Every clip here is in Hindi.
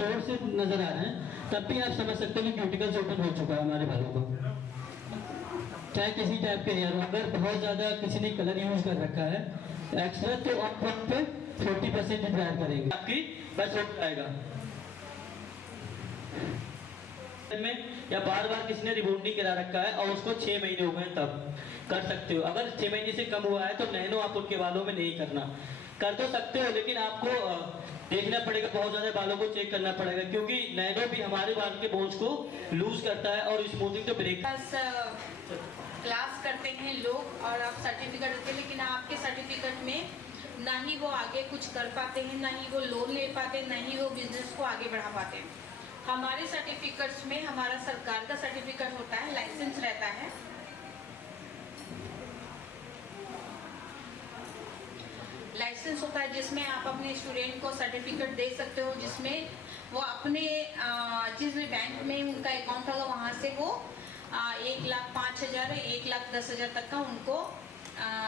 जोर से नजर आ रहे हैं, तब भी आप समझ सकते हो कि क्यूटिकल्स ओपन हो चुका है हमारे बालों को। चाहे किसी टाइप के हेयर, अगर बहुत ज्यादा किसी ने कलर यूज कर रखा है एक्स्ट्रा, तो आप वक्त पे 40% ड्राई करेंगे, आपकी बस हो जाएगा में। या बार बार किसी ने रिबॉन्डिंग करा रखा है और उसको 6 महीने हो गए, तब कर सकते हो। अगर 6 महीने से कम हुआ है तो नैनो आप उनके बालों में नहीं करना। कर तो सकते हो, लेकिन आपको देखना पड़ेगा, बहुत ज्यादा बालों को चेक करना पड़ेगा, क्योंकि नैनो भी हमारे बाल के बोन्स को लूज करता है और स्मूथिंग तो ब्रेक। क्लास करते हैं लोग और आप सर्टिफिकेट देते हैं, लेकिन आपके सर्टिफिकेट में ना ही वो आगे कुछ कर पाते हैं, ना ही वो लोन ले पाते हैं, ना ही वो बिजनेस को आगे बढ़ा पाते हैं। हमारे सर्टिफिकेट्स में हमारा सरकार का सर्टिफिकेट होता है, लाइसेंस रहता है। लाइसेंस होता है जिसमें आप अपने स्टूडेंट को सर्टिफिकेट दे सकते हो, जिसमें वो अपने जिस भी बैंक में उनका अकाउंट होगा वहाँ से वो 1,05,000 1,10,000 तक का उनको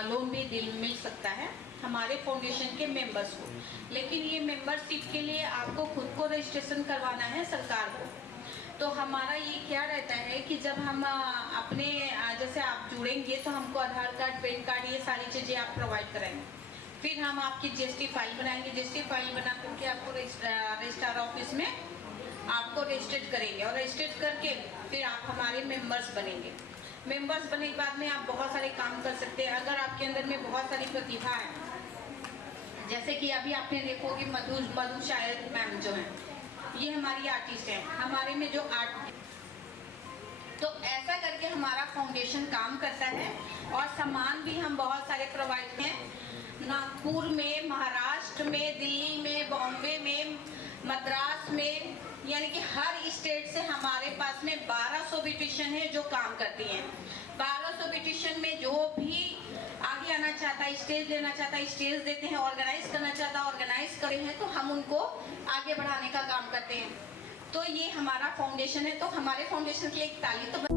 लोन भी मिल सकता है हमारे फाउंडेशन के मेंबर्स को। लेकिन ये मेंबरशिप के लिए आपको खुद को रजिस्ट्रेशन करवाना है सरकार को। तो हमारा ये क्या रहता है कि जब हम अपने जैसे आप जुड़ेंगे तो हमको आधार कार्ड, पैन कार्ड, ये सारी चीज़ें आप प्रोवाइड कराएंगे। फिर हम आपकी जीएसटी फाइल बनाएंगे। जीएसटी फाइल बना करके आपको रजिस्ट्रार ऑफिस में आपको रजिस्ट्रेट करेंगे और रजिस्ट्रेट करके फिर आप हमारे मेंबर्स बनेंगे। मेंबर्स बनने के बाद में आप बहुत सारे काम कर सकते हैं। अगर आपके अंदर में बहुत सारी प्रतिभा है, जैसे कि अभी आपने देखो कि मधु शायर मैम जो है, ये हमारी आर्टिस्ट है, हमारे में जो आर्ट, तो ऐसा करके हमारा फाउंडेशन काम करता है। और सामान भी हम बहुत सारे प्रोवाइड हैं, नागपुर में, महाराष्ट्र में, दिल्ली में, बॉम्बे में, मद्रास में, यानी कि हर स्टेट से हमारे पास में 1200 ब्यूटिशियन है जो काम करती हैं। 1200 ब्यूटिशियन में जो भी आगे आना चाहता है, स्टेज लेना चाहता है, स्टेज देते हैं, ऑर्गेनाइज करना चाहता है, ऑर्गेनाइज करे हैं, तो हम उनको आगे बढ़ाने का काम करते हैं। तो ये हमारा फाउंडेशन है। तो हमारे फाउंडेशन के लिए एक ताली तो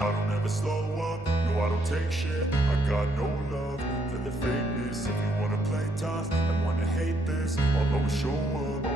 I don't ever slow up, no I don't take shit. I got no love for the fakeness. If you wanna play tough and wanna hate this, I'll always show up.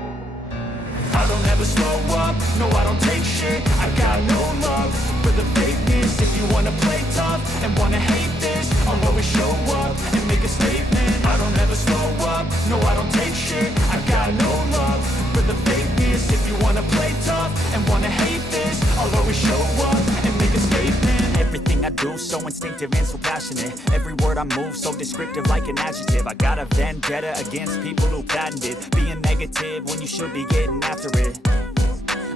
I don't ever slow up, no I don't take shit. I got no love for the fakeness. If you wanna play tough and wanna hate this, I'll always show up and make a statement. I don't ever slow up, no I don't take shit. I got no love for the fakeness. If you wanna play tough and wanna hate this, I'll always show up and make a statement. Everything I do so instinctive and so passionate. Every word I move so descriptive like an adjective. I got a vendetta against people who patented being negative when you should be getting after it.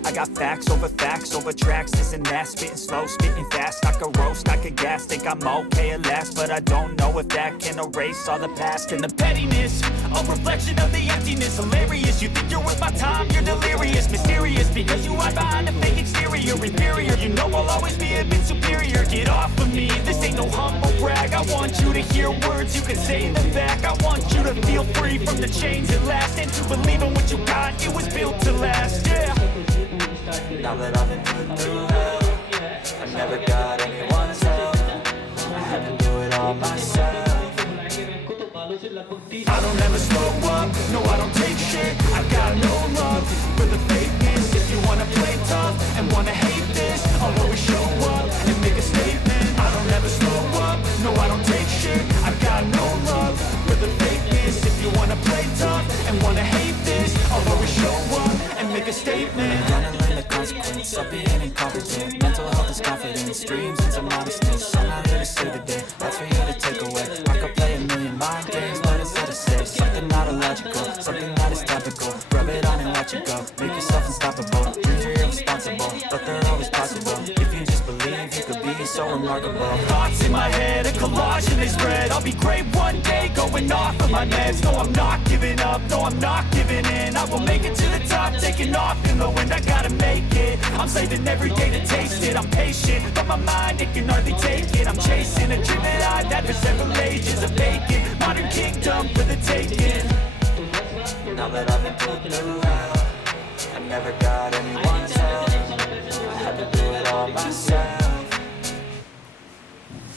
I got facts over tracks, this and that. Spitting slow, spitting fast. I could roast, I could gas. Think I'm okay at last, but I don't know if that can erase all the past. And the pettiness, a reflection of the emptiness. Hilarious, you think you're worth my time, you're delirious. Mysterious, because you hide behind a fake exterior. Inferior, you know I'll always be a bit superior. Get off of me, this ain't no humble brag. I want you to hear words, you can say them back. I want you to feel free from the chains at last, and to believe in what you got, it was built to last, yeah. Now that I've been put through hell, I never got anyone's help. I had to do it all myself. I don't ever slow up, no I don't take shit. I got no love for the fakeness. If you wanna play tough and wanna hate this, I'll always show up and make a statement. I don't ever slow up, no I don't take shit. I got no love for the fakeness. If you wanna play tough and wanna hate this, I'll always show up and make a statement. Gonna learn the consequence of being incompetent. Mental health is confidence, dreams into modestness. I'm not here to say today, that's for you to take away. I could play a million mind games, but instead of say something not illogical, something that is topical. Rub it on and let you go, make yourself unstoppable. Dreams are irresponsible, but they're always possible. If you just believe, you could be so remarkable. Thoughts in my head, a collage and they spread. I'll be great one day, going off of my meds. No, I'm not giving up, no, I'm not giving in. I will make it to the top, taking off in the wind. I gotta make it, I'm saving every day to taste it. I'm patient, but my mind, it can hardly take it. I'm chasing a dream that I've had for several ages of vacant. Modern kingdom for the taking. Now that I've been put through hell, I never got anyone's help. I had to do it all myself.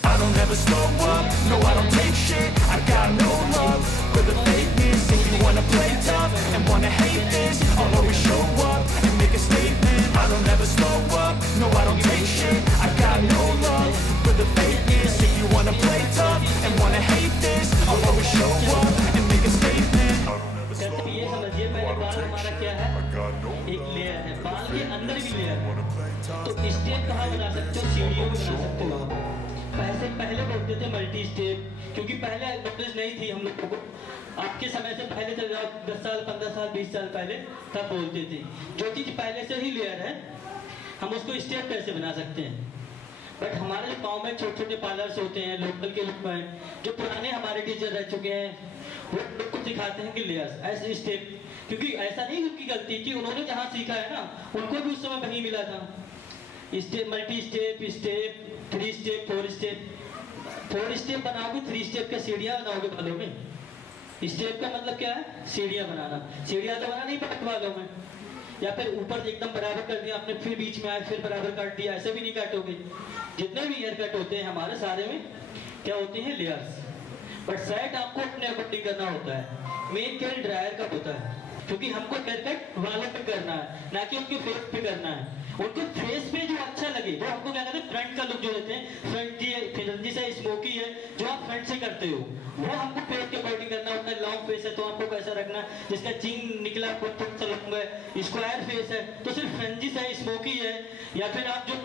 I don't ever slow up, no I don't take shit. I got no love for the fakeness. If you wanna play tough and wanna hate this, I'll always show up and make a statement. I don't ever slow up, no I don't take shit. I got no love for the fakeness. If you wanna play tough and wanna hate this, I'll always show up and make a statement. I don't ever slow तो ये up, समझिए no I पहले don't बाल take हमारा shit. क्या है, I got no एक love लेयर है, बाल के अंदर भी लेयर है। wanna play तो tough. स्टेप कहाँ बना सकते हो, सीढ़ियों में बना सकते हो आप। पहले बोलते थे मल्टी स्टेप, क्योंकि पहले नॉलेज नहीं थी हम लोगों को। आपके समय से पहले चल जाओ 10 साल 15 साल 20 साल पहले, तब बोलते थे। जो चीज़ पहले से ही लेयर है, हम उसको स्टेप कैसे बना सकते हैं। बट हमारे जो गाँव में छोटे छोटे पार्लर्स होते हैं, लोकल के लोग हैं, जो पुराने हमारे टीचर रह चुके हैं, वो लोग को सिखाते हैं कि लेयर्स ऐसे स्टेप। क्योंकि ऐसा नहीं उनकी गलती कि उन्होंने जहाँ सीखा है ना, उनको भी उस समय वहीं मिला था। Step, multi step, step 3 step 4 step 4 step बनाओगे, 3 स्टेप का सीढ़ियाँ बनाओगे बालों में। स्टेप का मतलब क्या है, सीढ़ियाँ बनाना। सीढ़ियाँ तो बना नहीं पड़ती बालों में, या फिर ऊपर एकदम बराबर कर दिया आपने, फिर बीच में आए, फिर बराबर काट दिया, ऐसे भी नहीं काटोगे। जितने भी हेयर कट होते हैं हमारे सारे में क्या होती हैं, लेयर्स। बट सेट आपको अपने अकॉर्डिंग करना होता है। मेन केवल ड्रायर का होता है, क्योंकि हमको हेयर कट वालों पे करना है, ना कि उनके फेस पे करना है। उनके फेस पे जो अच्छा लगे, वो हमको क्या कहते हैं, फ्रंट का लुक जो रहते हैं, फ्रंट जी से स्मोकी है, जो आप फ्रंट से करते हो, वो हमको फेस के अकॉर्डिंग करना होता है। लॉन्ग फेस है तो आपको कैसा रखना, जिसका चिंग निकला थोड़ा सा लंबा है। स्क्वायर फेस है तो सिर्फ फ्रंट जी से स्मोकी है, या फिर आप जो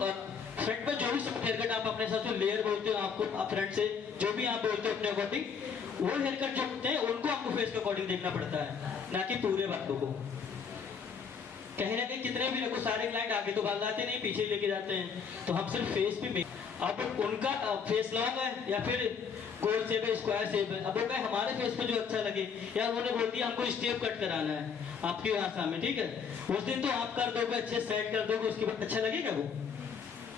फ्रंट में जो भी हेयर कट आप अपने साथ लेयर बोलते हो, आपको फ्रंट से जो भी आप बोलते हो अपने अकॉर्डिंग, वो हेयर कट जो होते हैं उनको आपको फेस के अकॉर्डिंग देखना पड़ता है, ना कि पूरे बालों को। कहीं ना कहीं कितने भी देखो, सारे क्लाइंट आगे तो बाल लाते नहीं, पीछे लेके जाते हैं। तो हम सिर्फ फेस पे अब उनका फेस लॉन्ग है या फिर गोल शेप है, स्क्वायर शेप है, अब वो कहे हमारे फेस पे जो अच्छा लगे, या उन्होंने बोल दिया हमको स्टेप कट कराना है आपकी भाषा में, ठीक है, उस दिन तो आप कर दोगे, अच्छे सेट कर दोगे, उसके बाद अच्छा लगेगा, वो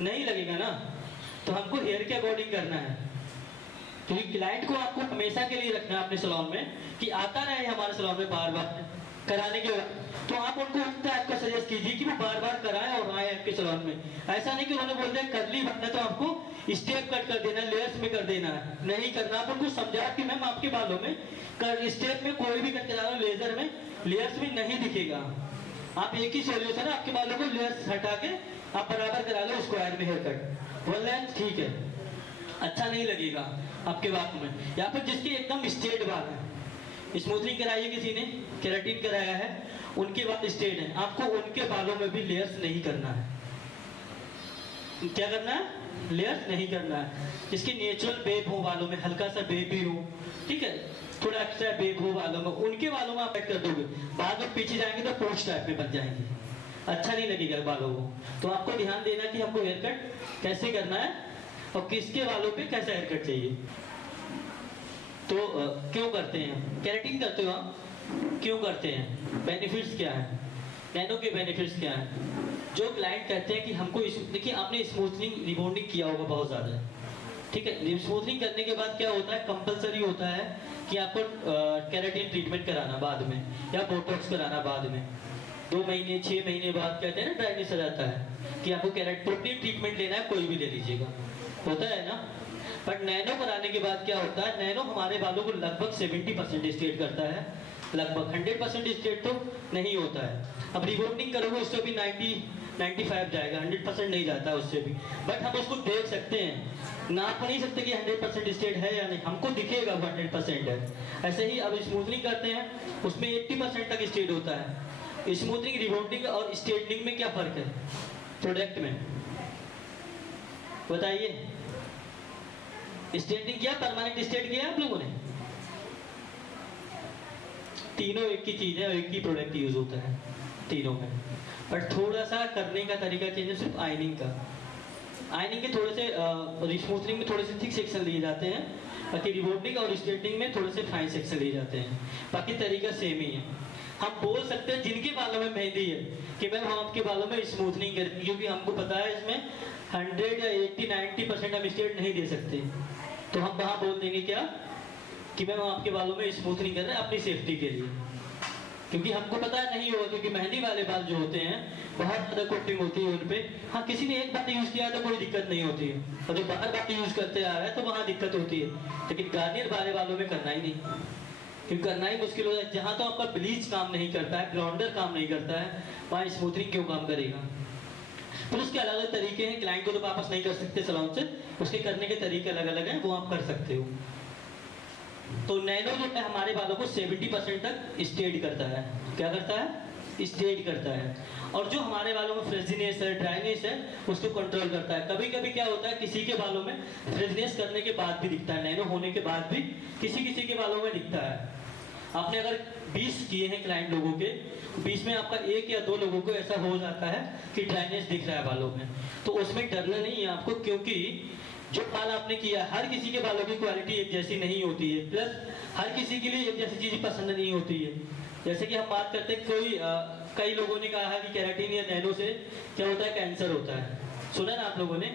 नहीं लगेगा ना। तो हमको हेयर के अकॉर्डिंग करना है, क्योंकि क्लाइंट को आपको हमेशा के लिए रखना है अपने सैलून में, कि आता रहे हमारे सैलून में बार बार कराने के बाद। तो आप उनको उस टाइप का सजेस्ट कीजिए कि वो बार बार कराएं और आए आपके सैलून में। ऐसा नहीं कि उन्होंने बोल दिया कर्ली बनना तो आपको स्टेप कट कर देना, लेयर्स में कर देना है, नहीं करना। आप उनको समझा कि मैम आपके बालों में स्टेप में कोई भी कट करा लो, लेजर में लेयर्स में नहीं दिखेगा। आप एक ही सोल्यूशन है, आपके बालों को लेयर्स हटा के आप बराबर करा लो स्क्वायर में हेयर कट, वन लाइन ठीक है, अच्छा नहीं लगेगा आपके बालों में। या फिर जिसके एकदम स्ट्रेट बाल है, स्मूथनिंग कराई है किसी ने, केराटिन कराया है, उनके बाल स्ट्रेट है, आपको उनके बालों में भी लेयर्स नहीं करना है। क्या करना है? लेयर्स नहीं करना है। जिसके नेचुरल वेव हो बालों में, हल्का सा वेव भी हो, ठीक है, थोड़ा एक्स्ट्रा वेव हो बालों में, उनके बालों में आप ऐड कर दोगे, बाद में पीछे जाएंगे तो पोस्ट टाइप में बन जाएंगे, अच्छा नहीं लगेगा बालों को। तो आपको ध्यान देना कि हमको हेयर कट कैसे करना है और किसके बालों पे कैसा हेयर कट चाहिए। तो क्यों करते हैं? केराटिन करते हो आप, क्यों करते हैं? बेनिफिट्स क्या है? नैनो के बेनिफिट्स क्या है? जो क्लाइंट कहते हैं कि हमको देखिए, आपने स्मूथनिंग रिबॉन्डिंग किया होगा बहुत ज़्यादा, ठीक है। स्मूथनिंग करने के बाद क्या होता है, कंपलसरी होता है कि आपको केराटिन ट्रीटमेंट कराना बाद में, या बोटॉक्स कराना बाद में, 2 महीने 6 महीने बाद कहते हैं ना ड्राइनेस आ जाता है कि आपको प्रोटीन ट्रीटमेंट लेना है, कोई भी ले लीजिएगा, होता है ना। बट नैनो कराने के बाद क्या होता है, नैनो हमारे बालों को लगभग 70% स्ट्रेट करता है, लगभग 100% स्ट्रेट तो नहीं होता है। अब रिबॉन्डिंग करोगे उससे भी 90-95 जाएगा, 100% नहीं जाता उससे भी। बट हम उसको देख सकते हैं, नाप नहीं सकते कि 100% स्ट्रेट है या नहीं, हमको दिखेगा 100% है। ऐसे ही अब स्मूथनिंग करते हैं, उसमें 80% तक स्ट्रेट होता है। स्मूथनिंग, रिबॉन्डिंग और स्ट्रेटनिंग में क्या फर्क है प्रोडक्ट में, बताइए? स्ट्रेटनिंग किया, परमानेंट स्ट्रेट किया आप लोगों ने? तीनों एक ही चीज है और एक ही प्रोडक्ट यूज होता है तीनों में, बट थोड़ा सा करने का तरीका चेंज है, सिर्फ आयनिंग का। आयनिंग के थोड़े से स्मूथनिंग में थोड़े से थिक सेक्शन लिए जाते हैं, बाकी रिबॉन्डिंग और स्ट्रेटनिंग में थोड़े से फाइन सेक्शन लिए जाते हैं, बाकी तरीका सेम ही है। हम बोल सकते हैं जिनके बालों में मेहंदी है कि मैम हम आपके बालों में स्मूथनिंग करेंगे, क्योंकि हमको पता है इसमें 100 या 80-90% हम स्ट्रेट नहीं दे सकते, तो हम वहाँ बोल देंगे क्या कि मैम हम आपके बालों में स्मूथनिंग कर रहे हैं अपनी सेफ्टी के लिए, क्योंकि हमको पता है नहीं होगा, क्योंकि मेहंदी वाले बाल जो होते हैं बहुत ज़्यादा कोटिंग होती है उन पे। हाँ, किसी ने एक बार यूज़ किया तो कोई दिक्कत नहीं होती है, और जो बार यूज़ करते आ रहा है तो वहाँ दिक्कत होती है, लेकिन गार्नियर वाले बालों में करना ही नहीं, क्योंकि करना ही मुश्किल होता है। जहाँ तो आपका ब्लीच काम नहीं करता है, ब्लॉन्डर काम नहीं करता है, वहाँ स्मूथनिंग क्यों काम करेगा। फिर उसके अलग अलग तरीके हैं, क्लाइंट को तो वापस नहीं कर सकते सैलून से, उसके करने के तरीके अलग अलग हैं, वो आप कर सकते हो। तो नैनो जो है हमारे बालों को 70% तक स्ट्रेट करता है। क्या करता है? स्ट्रेट करता है। और जो हमारे बालों में फ्रिजीनेस है, ड्राइनेस है, उसको कंट्रोल करता है। कभी कभी क्या होता है, किसी के बालों में फ्रिजीनेस करने के बाद भी दिखता है, नैनो होने के बाद भी किसी के बालों में दिखता है। आपने अगर 20 किए हैं क्लाइंट लोगों के, 20 में आपका 1 या 2 लोगों को ऐसा हो जाता है कि ड्राइनेस दिख रहा है बालों में, तो उसमें डरना नहीं है आपको, क्योंकि जो बाल आपने किया, हर किसी के बालों की क्वालिटी एक जैसी नहीं होती है, प्लस हर किसी के लिए एक जैसी चीज़ पसंद नहीं होती है। जैसे कि हम बात करते हैं, कई लोगों ने कहा है कि केराटिन या नैनो से क्या होता है, कैंसर होता है। सुना ना आप लोगों ने?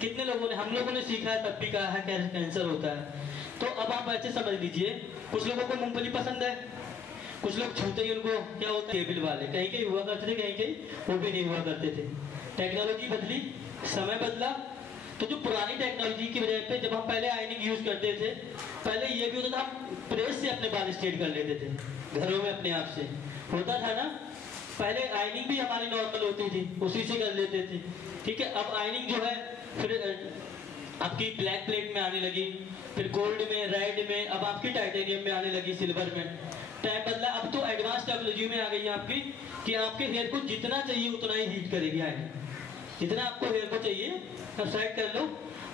कितने लोगों ने, हम लोगों ने सीखा है तब भी कहा है कैंसर होता है। तो अब आप ऐसे समझ लीजिए, कुछ लोगों को मूंगफली पसंद है, कुछ लोग छूते ही उनको क्या होता है, टेबल वाले कहीं कहीं हुआ करते थे, कहीं कहीं वो भी नहीं हुआ करते थे। टेक्नोलॉजी बदली, समय बदला, तो जो पुरानी टेक्नोलॉजी की वजह पे जब हम पहले आयनिंग यूज करते थे, पहले ये भी होता था हम प्रेस से अपने बाल स्ट्रेट कर लेते थे घरों में, अपने आप से होता था ना। पहले आयनिंग भी हमारी नॉर्मल होती थी, उसी से कर लेते थे, ठीक है। अब आयनिंग जो है फिर आपकी ब्लैक प्लेट में आने लगी, फिर गोल्ड में, रेड में, अब आपकी टाइटेनियम में आने लगी, सिल्वर में। टाइम बदला, अब तो एडवांस टेक्नोलॉजी में आ गई है आपकी कि आपके हेयर को जितना चाहिए उतना ही हीट करेगी आयनिंग। जितना आपको हेयर को चाहिए अब सेट कर लो,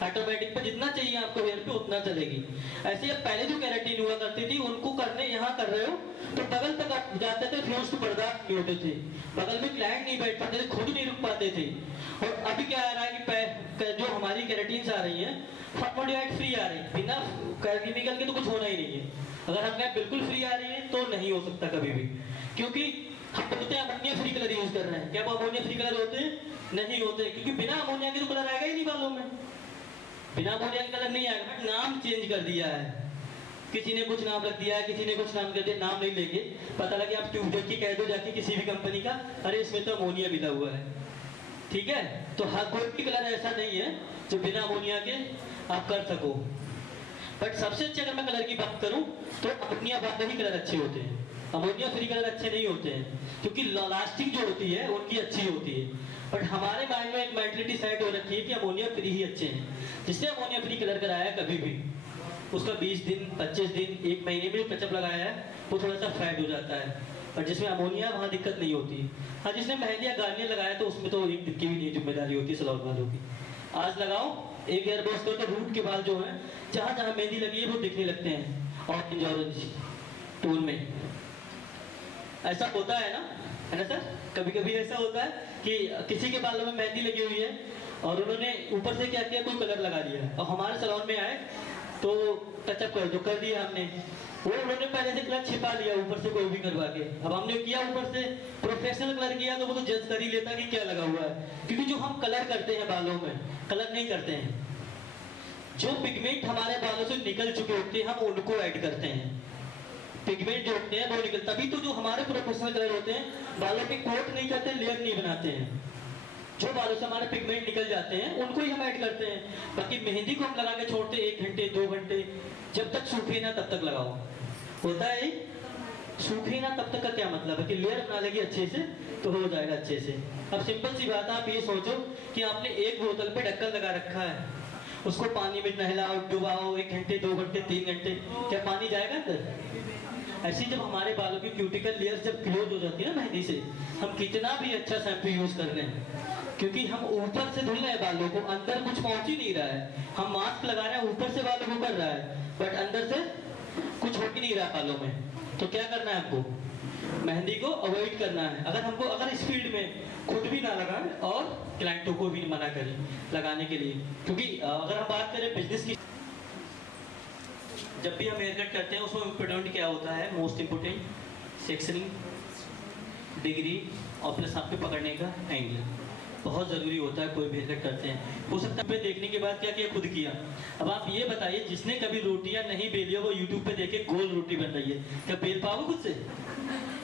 ऑटोमेटिक पे जितना चाहिए आपको हेयर पे उतना चलेगी। ऐसे अब पहले जो केराटिन हुआ करती थी, उनको करने यहाँ कर रहे हो तो बगल तक आप जाते थे, फिर उसको बर्दाश्त नहीं होते थे, बगल में क्लाइंट नहीं बैठ पाते थे, खुद नहीं रुक पाते थे। और अभी क्या आ रहा है कि जो हमारी केराटिन्स आ रही है फॉर्मल्डिहाइड फ्री आ रही है, बिना केमिकल के तो कुछ होना ही नहीं है। अगर हम कहें बिल्कुल फ्री आ रही है तो नहीं हो सकता कभी भी, क्योंकि हम बोलते हैं अमोनिया फ्री कलर यूज कर रहे हैं। क्या वो अमोनिया फ्री कलर होते हैं? नहीं होते, क्योंकि बिना अमोनिया के तो कलर आएगा ही नहीं बालों में, बिना अमोनिया के कलर नहीं आएगा। बट नाम चेंज कर दिया है, किसी ने कुछ नाम रख दिया है, किसी ने कुछ नाम कर दिया, नाम नहीं लेंगे, पता लगे आप ट्यूब देख के कह दो जाके किसी भी कंपनी का, अरे इसमें तो अमोनिया मिला हुआ है, ठीक है। तो हर कोई भी कलर ऐसा नहीं है जो बिना अमोनिया के आप कर सको। बट सबसे अच्छे अगर मैं कलर की बात करूं तो अमोनिया वाले ही कलर अच्छे होते हैं, अमोनिया फ्री कलर अच्छे नहीं होते हैं, क्योंकि लास्टिंग जो होती है उनकी अच्छी होती है। बट हमारे माइंड में एक मेंटलिटी सेट हो रखी है कि अमोनिया फ्री ही अच्छे हैं। जिसने अमोनिया फ्री कलर कराया है कभी भी, उसका 20 दिन 25 दिन 1 महीने में टचअप लगाया है वो थोड़ा सा फेड हो जाता है। और जिसमें अमोनिया वहाँ दिक्कत नहीं होती। हाँ, जिसने मेहंदी या गार्नियर लगाया तो उसमें तो एक दिन की भी नहीं जिम्मेदारी होती सलौट वालों की। आज लगाओ, एक एयर बॉस करो तो रूट के बाल जो है जहाँ जहाँ मेहंदी लगी है वो दिखने लगते हैं ऑरेंज ऑरेंज टोन में। ऐसा होता है ना सर? कभी कभी ऐसा होता है कि किसी के बालों में मेहंदी लगी हुई है और उन्होंने ऊपर से क्या किया, कोई कलर लगा दिया और हमारे सैलून में आए तो टचअप कर दिया हमने। वो उन्होंने पहले से कलर छिपा लिया ऊपर से कोई भी करवा के। अब हमने किया ऊपर से प्रोफेशनल कलर किया तो वो तो जज कर ही लेता कि क्या लगा हुआ है, क्योंकि जो हम कलर करते हैं बालों में, कलर नहीं करते हैं। जो पिगमेंट हमारे बालों से निकल चुके होते हैं हम उनको ऐड करते हैं। पिगमेंट जो होते हैं वो निकल, तभी तो जो हमारे प्रोफेशनल कलर होते हैं बालों पे कोट नहीं करते, लेयर नहीं बनाते हैं। जो बालों से हमारे पिगमेंट निकल जाते हैं उनको ही हम ऐड करते हैं। बाकी मेहंदी को हम लगा के छोड़ते 1 घंटे 2 घंटे, जब तक सूखे ना तब तक लगाओ। होता है सूखे ना तब तक का क्या मतलब है कि लेयर बना लेगी अच्छे से तो हो जाएगा अच्छे से। अब सिंपल सी बात है, आप ये सोचो कि आपने एक बोतल पे ढक्कन लगा रखा है, उसको पानी में नहलाओ डुबाओ 1 घंटे 2 घंटे 3 घंटे, क्या पानी जाएगा अंदर? ऐसी जब हमारे बालों की क्यूटिकल लेयर जब क्लोज हो जाती है ना मेहंदी से, हम कितना भी अच्छा शैम्पू यूज कर रहे हैं, क्योंकि हम ऊपर से धुल रहे हैं बालों को, अंदर कुछ पहुंच ही नहीं रहा है। हम मास्क लगा रहे हैं ऊपर से बालों को कर रहा है, बट अंदर से कुछ हो ही नहीं रहा बालों में। तो क्या करना है आपको? मेहंदी को अवॉइड करना है। अगर इस फील्ड में खुद भी ना लगाएं और क्लाइंटों को भी मना करें लगाने के लिए, क्योंकि अगर हम बात करें बिजनेस की, जब भी हम हेयर कट करते हैं उसमें इम्पोर्टेंट क्या होता है, मोस्ट इम्पोर्टेंट सेक्शनिंग, डिग्री और प्लस आपके पकड़ने का एंगल बहुत ज़रूरी होता है। कोई भी हेयर कट करते हैं, हो सकता है देखने के बाद क्या किया, खुद किया। अब आप ये बताइए, जिसने कभी रोटियां नहीं बेली हो वो यूट्यूब पे देखे गोल रोटी बन रही है, क्या बेल पाओगे खुद से?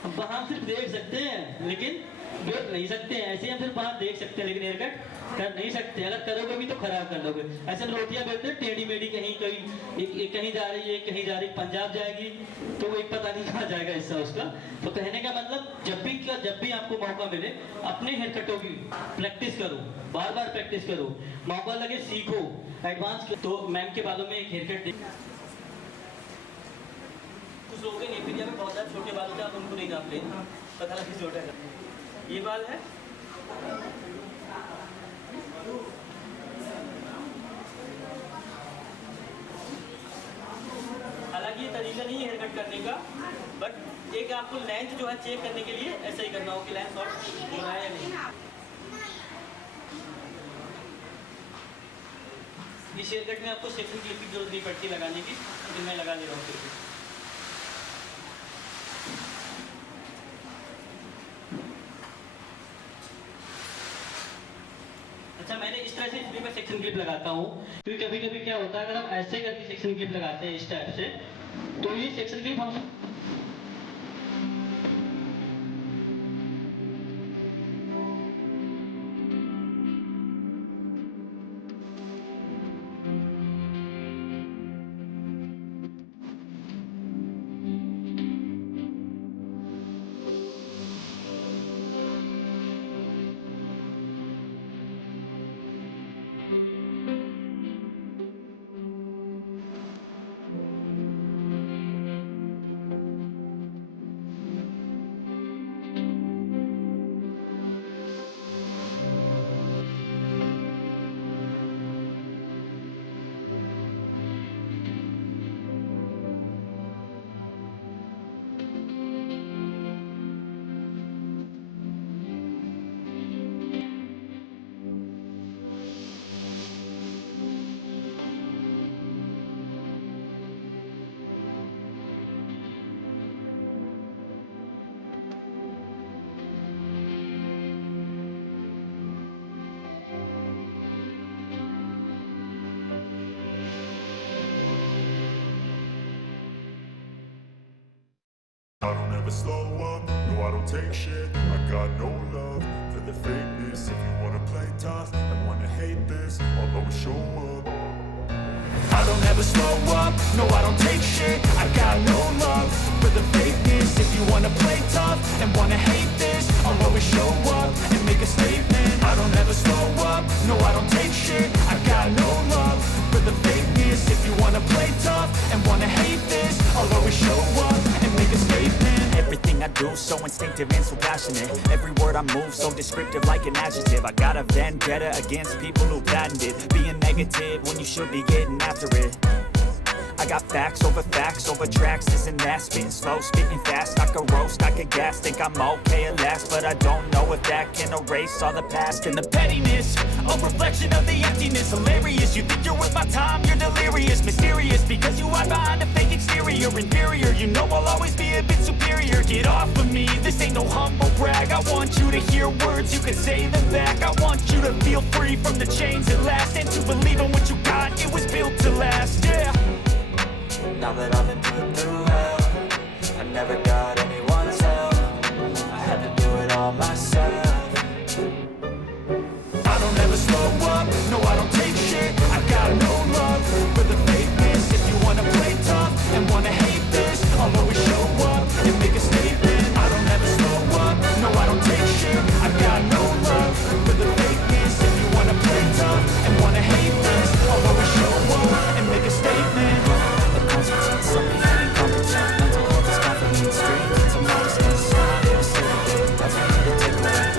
हम वहाँ सिर्फ देख सकते हैं लेकिन बेल नहीं सकते हैं। ऐसे हम सिर्फ वहाँ देख सकते हैं लेकिन हेयर कट कर नहीं सकते। अगर करोगे भी तो खराब कर लोगे। ऐसे हम रोटियां बेलते हैं टेढ़ी मेढ़ी, कहीं जा रही है कहीं जा रही, पंजाब जाएगी तो वो पता नहीं कहाँ जाएगा हिस्सा उसका। तो कहने का मतलब जब भी आपको मौका मिले अपने हेयर कटों की प्रैक्टिस करो, बार बार प्रैक्टिस करो, मौका लगे सीखो, एडवांस। तो मैम के बालों में एक हेयर कट कुछ लोगों के नेपिया में बहुत ज़्यादा छोटे बाल होते हैं, आप उनको नहीं नाप लें, पता लगे छोटा कर। ये बाल है, हालांकि ये तरीका नहीं है हेयर कट करने का, बट एक आपको लेंथ जो है चेक करने के लिए ऐसा ही करना हो कि लेंथ शॉर्ट हो रहा है या नहीं। इस हेयर कट में आपको सेक्शन क्लिप की जरूरत नहीं पड़ती लगाने की, लेकिन मैं लगा दे रहा हूँ। अच्छा, मैंने इस तरह से इसलिए मैं सेक्शन क्लिप लगाता हूँ क्योंकि कभी कभी क्या होता है, अगर हम ऐसे करके सेक्शन क्लिप लगाते हैं इस टाइप से, तो ये सेक्शन क्लिप हम I don't ever slow up, no I don't take shit, I got no love for for the fakeness. If you wanna play tough and wanna hate this, I'll always show up. I don't ever slow up, no I don't take shit. I got no love for the fakeness. If you wanna play tough and wanna hate this, I'll always show up and make a statement. I don't ever slow up, no I don't take shit. I got no love for the fakeness. If you wanna play tough and wanna hate this, I'll always show up and make a statement. Everything I do so instinctive and so passionate. Every word I move so descriptive like an adjective. I got a vendetta against people who patented being negative when you should be getting after it. I got facts over tracks, this and that. Spitting slow, spitting fast, I could roast, I could gas. Think I'm okay at last, but I don't know if that can erase all the past. And the pettiness, a reflection of the emptiness. Hilarious, you think you're worth my time, you're delirious. Mysterious, because you hide behind a fake exterior. Inferior, you know I'll always be a bit superior. Get off of me, this ain't no humble brag. I want you to hear words, you can say them back. I want you to feel free from the chains at last, and to believe in what you got, it was built to last, yeah. Now that I've been put through hell, I never got anyone's help. I had to do it all myself. I don't ever slow up, no I don't take shit. I got no love for the fakeness. If you wanna play tough and wanna hate this, I'll always show up and make a statement. I don't ever slow up, no I don't take shit. I got no love for the fakeness. If you wanna play tough and wanna hate this, I'll always show up and make a statement. Some being incompetent. Mental health is confidence, dreams and some modestness. I'm not here to say the day, that's for you to take away.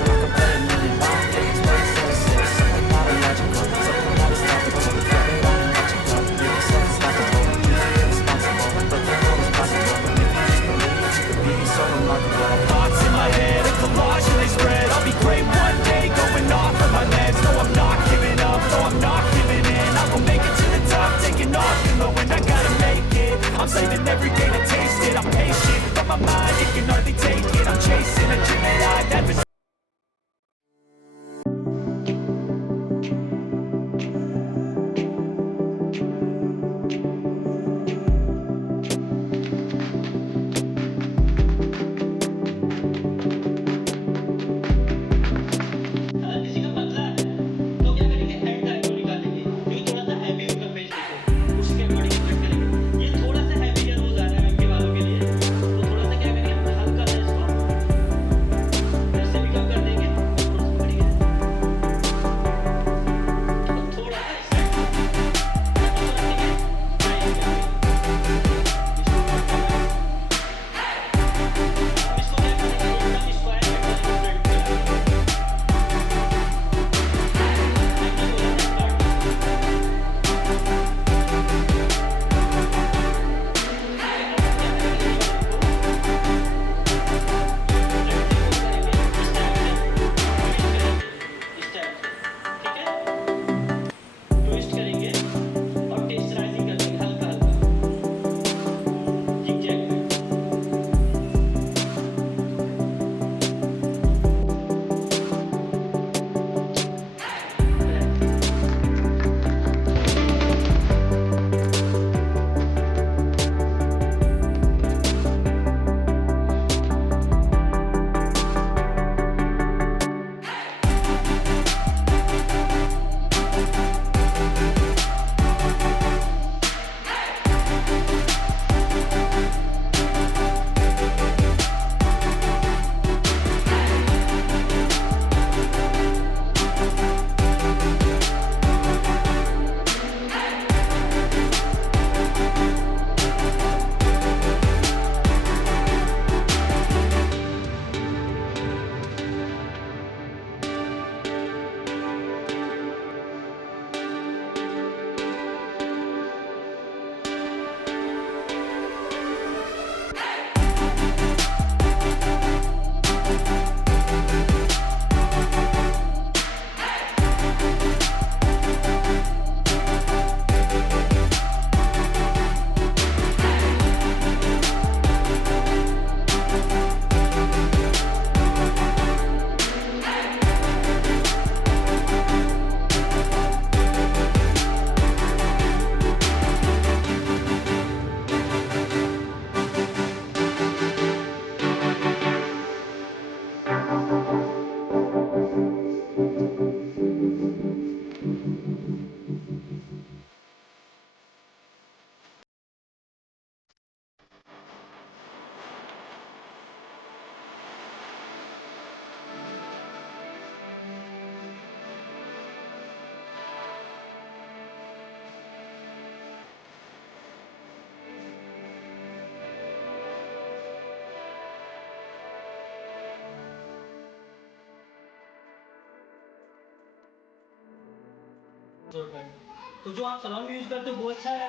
तो जो आप सलोन में यूज़ करते हो वो अच्छा है,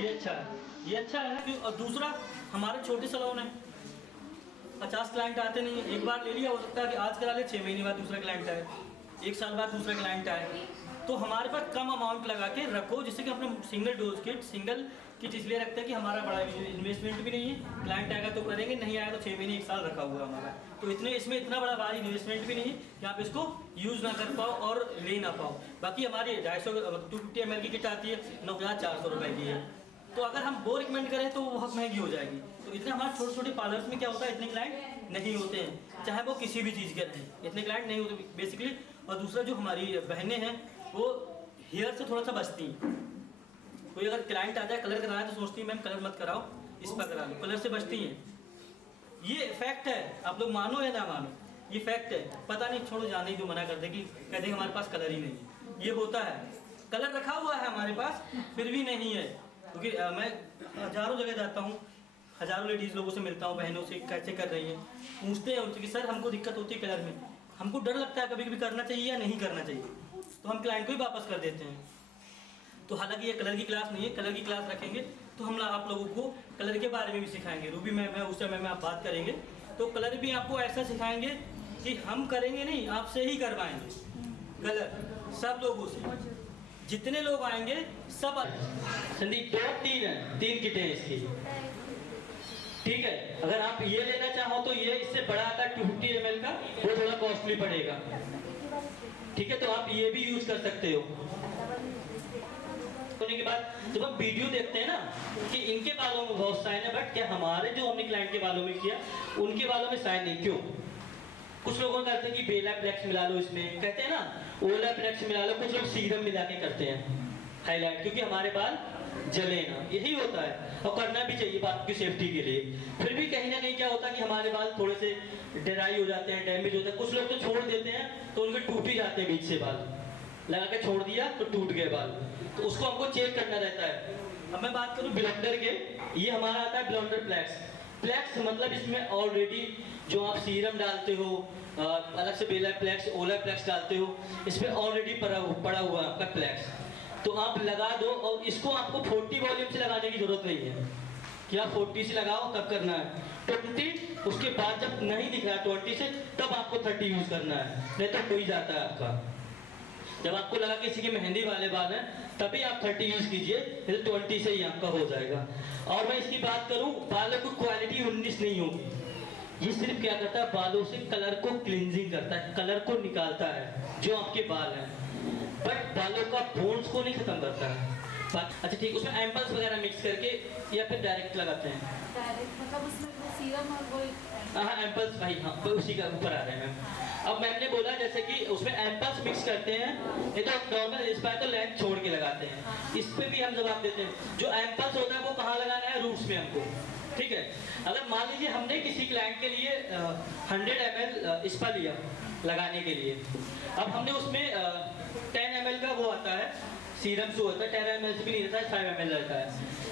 ये अच्छा है, ये अच्छा है ना। क्यों? और दूसरा हमारे छोटे सलोन है, 50 क्लाइंट आते नहीं, एक बार ले लिया, हो सकता है कि आज करा ले, 6 महीने बाद दूसरा क्लाइंट आए, 1 साल बाद दूसरा क्लाइंट आए। तो हमारे पास कम अमाउंट लगा के रखो, जिससे कि अपना single dose kit, single kit इसलिए रखते हैं कि हमारा बड़ा इन्वेस्टमेंट भी नहीं है, क्लाइंट आएगा तो करेंगे, नहीं आएगा तो 6 महीने 1 साल रखा हुआ हमारा। तो इतने इसमें इतना बड़ा भारी इन्वेस्टमेंट भी नहीं है कि आप इसको यूज़ ना कर पाओ और ले ना पाओ। बाकी हमारी 250 ml की किट आती है, 9,400 रुपये की है। तो अगर हम वो रिकमेंड करें तो वो बहुत महंगी हो जाएगी। तो इतने हमारे छोटे छोटे पार्लर्स में क्या होता है, इतने क्लाइंट नहीं होते हैं, चाहे वो किसी भी चीज़ के रहें, इतने क्लाइंट नहीं होते बेसिकली। और दूसरा जो हमारी बहनें हैं वो हेयर से थोड़ा सा बचती हैं। कोई अगर क्लाइंट आ जाए कलर कराए तो सोचती है मैम कलर मत कराओ, इस पर करा लो, कलर से बचती हैं। ये फैक्ट है, आप लोग मानो या ना मानो, ये फैक्ट है। पता नहीं, छोड़ो, जाने ही दो, मना कर देगी, कह देंगे हमारे पास कलर ही नहीं है। ये होता है, कलर रखा हुआ है हमारे पास फिर भी नहीं है। क्योंकि मैं हज़ारों जगह जाता हूँ, हज़ारों लेडीज़ लोगों से मिलता हूँ, बहनों से कैसे कर रही हैं, पूछते हैं उनसे कि सर हमको दिक्कत होती है कलर में, हमको डर लगता है कभी कभी करना चाहिए या नहीं करना चाहिए, तो हम क्लाइंट को ही वापस कर देते हैं। तो हालांकि ये कलर की क्लास नहीं है, कलर की क्लास रखेंगे तो हम आप लोगों को कलर के बारे में भी सिखाएंगे। रूबी मैं उस समय में आप बात करेंगे तो कलर भी आपको ऐसा सिखाएंगे कि हम करेंगे नहीं, आपसे ही करवाएंगे कलर, सब लोगों से, जितने लोग आएंगे सब। संदीप 2-3 है, 3 किटें हैं इसकी, ठीक है। अगर आप ये लेना चाहो तो ये इससे बड़ा आता है 250 ml का, वो थोड़ा कॉस्टली पड़ेगा, ठीक है। तो आप ये भी यूज कर सकते हो। होने के बाद जब हम वीडियो देखते हैं ना कि इनके बालों में बहुत शाइन है, बट क्या हमारे जो हमने क्लाइंट के बालों में किया उनके बालों में शाइन नहीं, क्यों? कुछ लोगों कहते हैं कि बेला फ्लेक्स मिला लो इसमें, कहते हैं ना ओला फ्लेक्स मिला लो, कुछ लोग सीरम मिला के करते हैं हाईलाइट, क्योंकि हमारे बाल जले ना, यही होता है। और करना भी चाहिए बात की सेफ्टी के लिए। फिर भी कहीं ना कहीं क्या होता है कि हमारे बाल थोड़े से ड्राई हो जाते हैं, डैमेज होते हैं। कुछ लोग तो छोड़ देते हैं तो उनके टूट ही जाते हैं, बीच से बाल लगा के छोड़ दिया तो टूट गए बाल, तो उसको हमको चेक करना रहता है। अब मैं बात करूं ब्लेंडर के, ये हमारा आता है ब्लेंडर फ्लेक्स। फ्लेक्स मतलब इसमें ऑलरेडी जो आप सीरम डालते हो, अलग से बेला फ्लेक्स, ओला फ्लेक्स डालते हो, इसमें ऑलरेडी पड़ा हुआ आपका फ्लेक्स, तो आप लगा दो। और इसको आपको 40 वॉल्यूम से लगाने की जरूरत नहीं है कि आप 40 से लगाओ तब करना है, 20 उसके बाद जब नहीं दिख रहा है 20 से तब आपको 30 यूज करना है, नहीं तो कोई जाता है आपका। जब आपको लगा किसी के मेहंदी वाले बाल हैं तभी आप 30 यूज कीजिए, नहीं तो 20 से ही आपका हो जाएगा। और मैं इसकी बात करूं, बालों की क्वालिटी 19 नहीं होगी, ये सिर्फ क्या करता है, बालों से कलर को क्लींजिंग करता है, कलर को निकालता है जो आपके बाल हैं, बट बालों का बोन्स को नहीं खत्म करता है। अच्छा ठीक, उसमें एम्पल्स वगैरह मिक्स करके या फिर डायरेक्ट लगाते हैं? डायरेक्ट मतलब उसमें सीरम और वो हाँ एम्पल्स भाई, हाँ वो उसी का ऊपर आ रहे हैं मैम। अब मैम ने बोला जैसे कि उसमें एम्पल्स मिक्स करते हैं, ये तो नॉर्मल इस पर तो लेंथ छोड़ के लगाते हैं, इस पे भी हम जवाब देते हैं। जो एम्पल्स होता है वो कहाँ लगाना है, रूट्स में हमको, ठीक है। अगर मान लीजिए हमने किसी क्लाइंट के लिए 100 ml इस पर लिया लगाने के लिए, अब हमने उसमें 10 ml का वो आता है सीरम जो होता है, 10 ml से भी नहीं रहता है, 5 ml रहता है,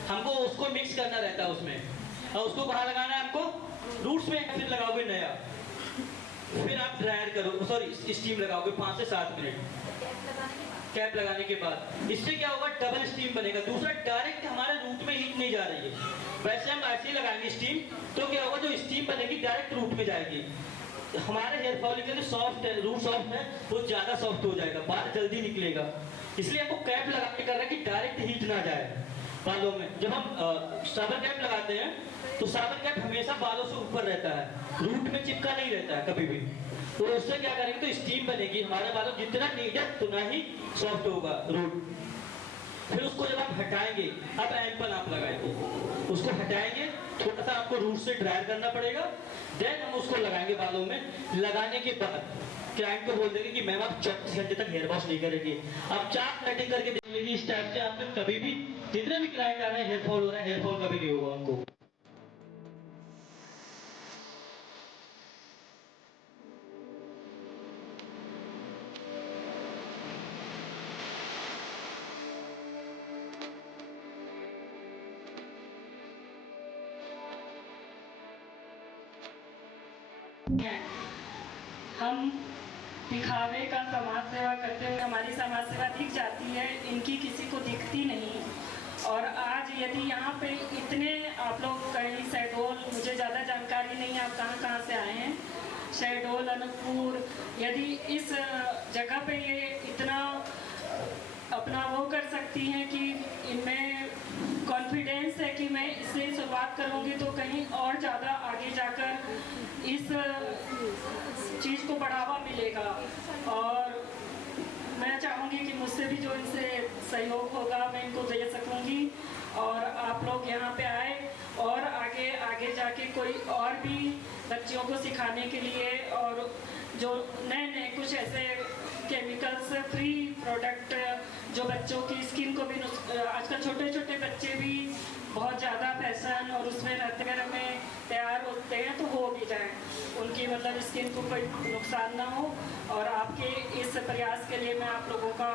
हमको उसको मिक्स करना रहता है उसमें, और उसको कहाँ लगाना है हमको, रूट्स में। फिर लगाओगे नया, फिर आप ड्रायर करो, सॉरी स्टीम लगाओगे 5 से 7 मिनट कैप लगाने के बाद। इससे क्या होगा, डबल स्टीम बनेगा। दूसरा डायरेक्ट हमारे रूट में हीट नहीं जा रही है, वैसे हम ऐसे ही लगाएंगे स्टीम, तो क्या होगा जो स्टीम बनेगी डायरेक्ट रूट में जाएगी। हमारे हेयर फॉलिकल सॉफ्ट है, रूट सॉफ्ट है, वो ज़्यादा सॉफ्ट हो जाएगा, बाल जल्दी निकलेगा। इसलिए हमको कैप लगा के कर रहा है कि डायरेक्ट हीट ना जाए बालों में। जब हम साबर कैप लगाते हैं तो साबर कैप हमेशा बालों से ऊपर रहता है, रूट में चिपका नहीं रहता है कभी भी। तो उससे क्या करेंगे तो स्टीम बनेगी, हमारे बालों जितना नीडर उतना ही सॉफ्ट होगा रूट। फिर उसको जब आप हटाएंगे, अब एम्पल आप लगाएंगे, उसको हटाएंगे, थोड़ा सा आपको रूट से ड्रायर करना पड़ेगा, देन हम उसको लगाएंगे बालों में। लगाने के बाद क्लाइंट को बोल देंगे कि मैम आप 24 घंटे तक हेयर वॉश नहीं करेंगे, आप 4 कटिंग करके देख लीजिए। इस टाइप से आपको कभी भी जितने भी क्लाइंट आ रहे हैं हेयर फॉल हो रहा है, हेयर फॉल कभी नहीं होगा उनको। हम दिखावे का समाज सेवा करते हुए हमारी हमारी समाज सेवा दिख जाती है, इनकी किसी को दिखती नहीं। और आज यदि यहाँ पे इतने आप लोग कहीं शहडोल, मुझे ज़्यादा जानकारी नहीं है आप कहाँ कहाँ से आए हैं, शहडोल, अनूपपुर, यदि इस जगह पे ये इतना अपना वो कर सकती हैं कि इनमें कॉन्फिडेंस है कि मैं इससे शुरुआत करूँगी तो कहीं और ज़्यादा आगे जाकर इस चीज़ को बढ़ावा मिलेगा। और मैं चाहूँगी कि मुझसे भी जो इनसे सहयोग होगा मैं इनको दे सकूँगी। और आप लोग यहाँ पे आए और आगे आगे जाके कोई और भी बच्चियों को सिखाने के लिए, और जो नए नए कुछ ऐसे केमिकल्स फ्री प्रोडक्ट जो बच्चों की स्किन को भी आजकल छोटे छोटे बच्चे भी बहुत ज़्यादा फैशन और उसमें रहते में तैयार होते हैं तो हो भी जाए, उनकी मतलब स्किन को कोई नुकसान ना हो। और आपके इस प्रयास के लिए मैं आप लोगों का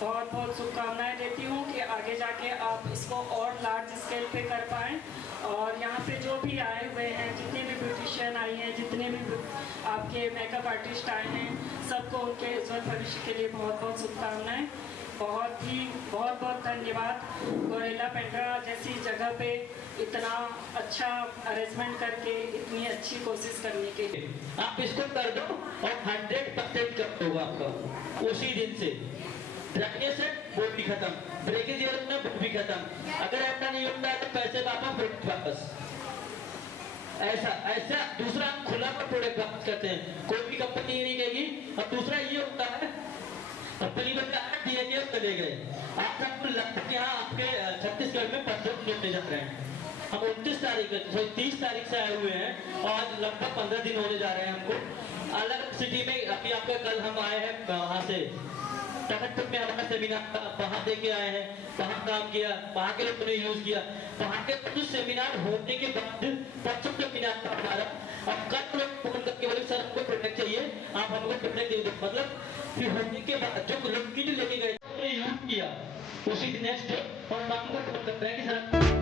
बहुत बहुत शुभकामनाएं देती हूँ कि आगे जाके आप इसको और लार्ज स्केल पे कर पाएँ। और यहाँ पे जो भी आए हुए हैं, जितने भी ब्यूटिशियन आई हैं, जितने भी आपके मेकअप आर्टिस्ट आए हैं, सबको उनके उज्जवल भविष्य के लिए बहुत बहुत शुभकामनाएं। बहुत बहुत धन्यवाद गोरेला पेंड्रा जैसी जगह पे इतना अच्छा अरेंजमेंट करके इतनी अच्छी कोशिश करने के लिए। आप इसको कर दो और 100% कट होगा आपका उसी दिन से। ड्राइनेस है वो भी खत्म, ब्रेकेज में वो भी खत्म। अगर ऐसा नहीं होता है तो पैसे वापस। ऐसा ऐसा दूसरा खुला पर प्रोडक्ट वापस करते हैं, कोई भी कंपनी ये नहीं कहेगी। और दूसरा ये होता है कंपनी में DNA चले गए। आप सबको लगता है यहाँ आपके छत्तीसगढ़ में 15 मिनट जा रहे हैं। हम 29 तारीख 30 तारीख से आए हुए हैं और आज लगभग 15 दिन होने जा रहे हैं हमको। अलग सिटी में अभी आपके कल हम आए हैं वहाँ से तखतपुर में हमारा सेमिनार वहाँ दे के आए हैं, वहाँ काम किया, वहाँ के लोगों ने यूज किया। वहाँ के कुछ सेमिनार होने के बाद परसों सेमिनार था हमारा। अब कल लोग फोन करके बोले सर हमको प्रोडक्ट चाहिए, आप हमको प्रोडक्ट दे दो। मतलब फिर होने के बाद जो लोग की लेके गए उन्होंने यूज किया उसी नेक्स्ट डे और हमको फोन करते हैं कि सर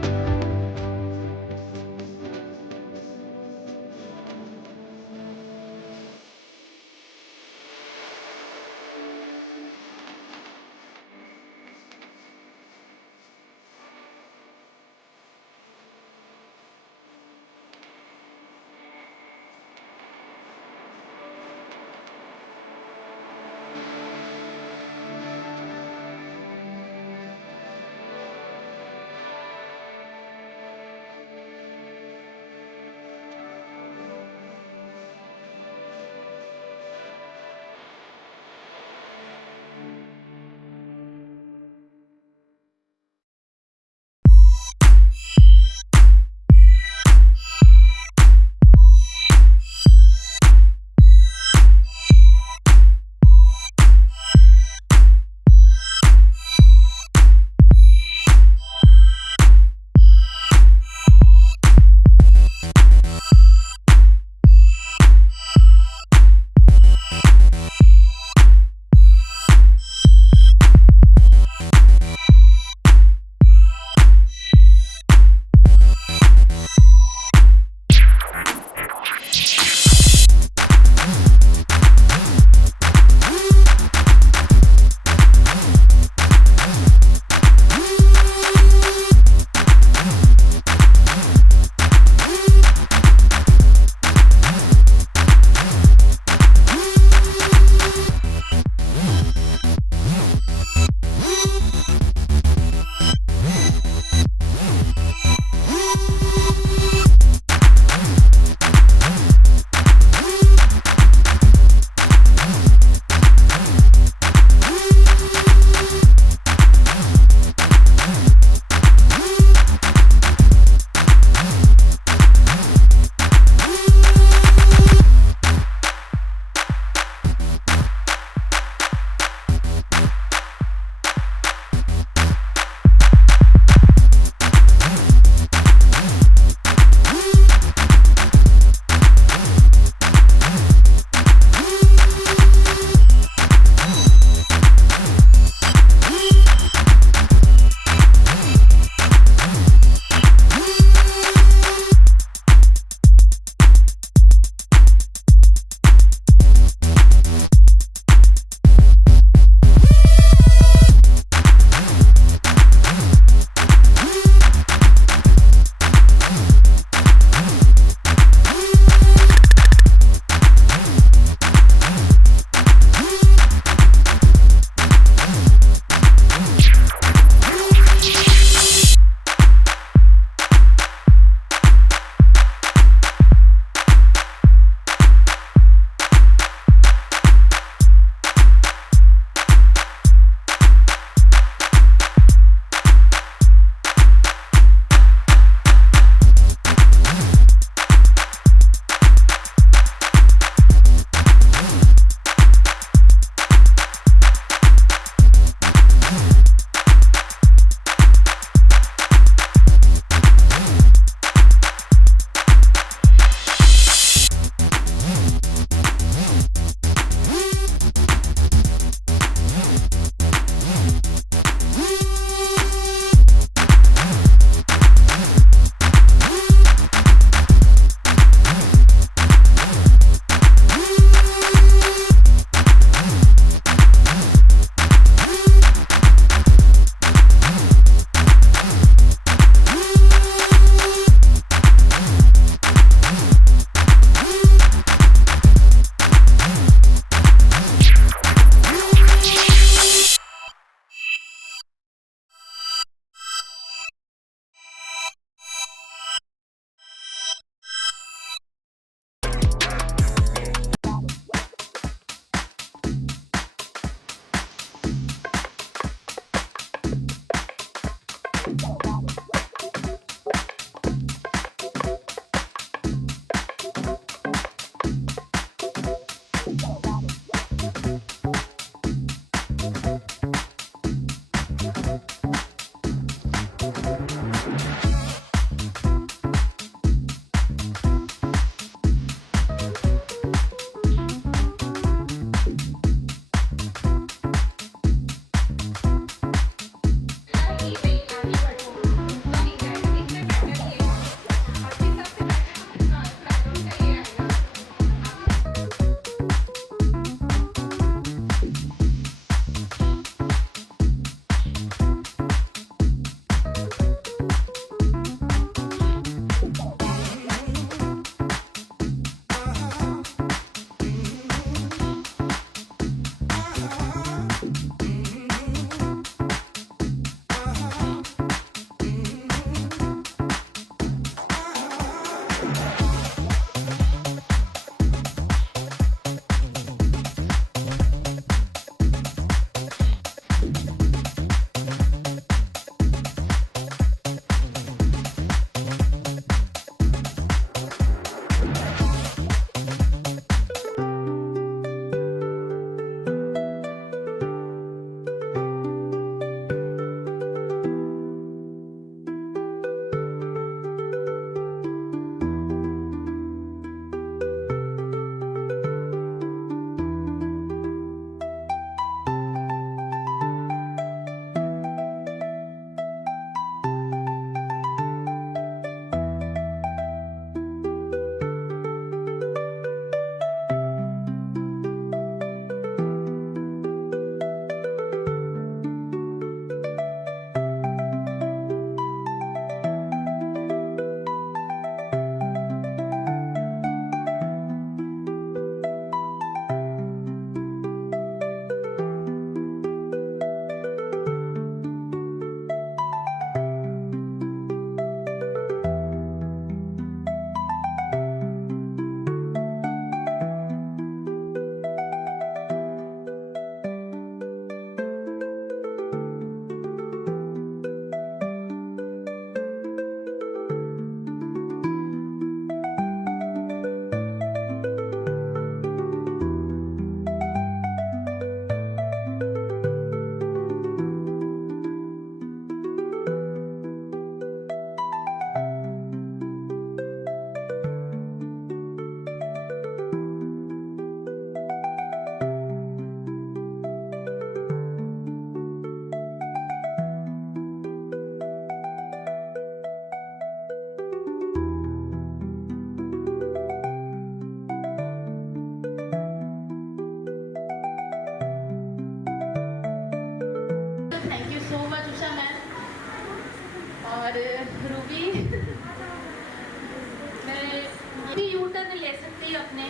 भी यू टर्न ले सकती है अपने,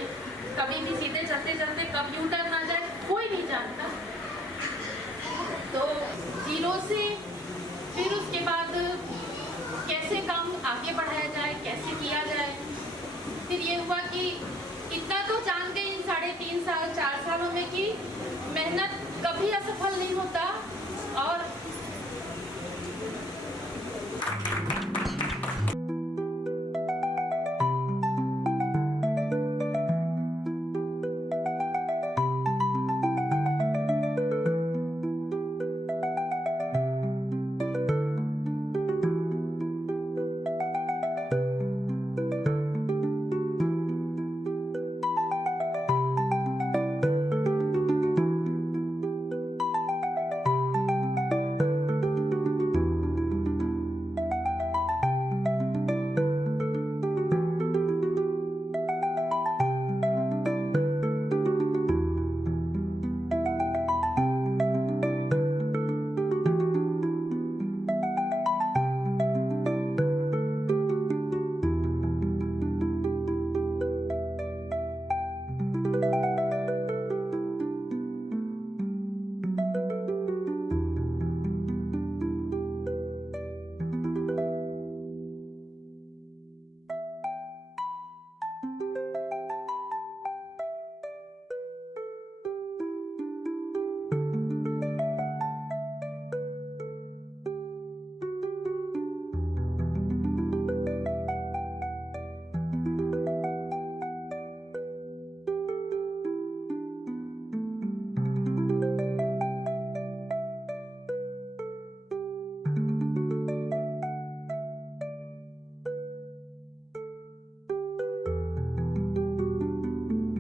कभी भी सीधे चलते चलते कब यू टर्न आ जाए कोई नहीं जानता। तो जीरो से फिर उसके बाद कैसे काम आगे बढ़ाया जाए, कैसे किया जाए। फिर ये हुआ कि इतना तो जान गए इन 3.5 साल 4 सालों में कि मेहनत कभी असफल नहीं होता। और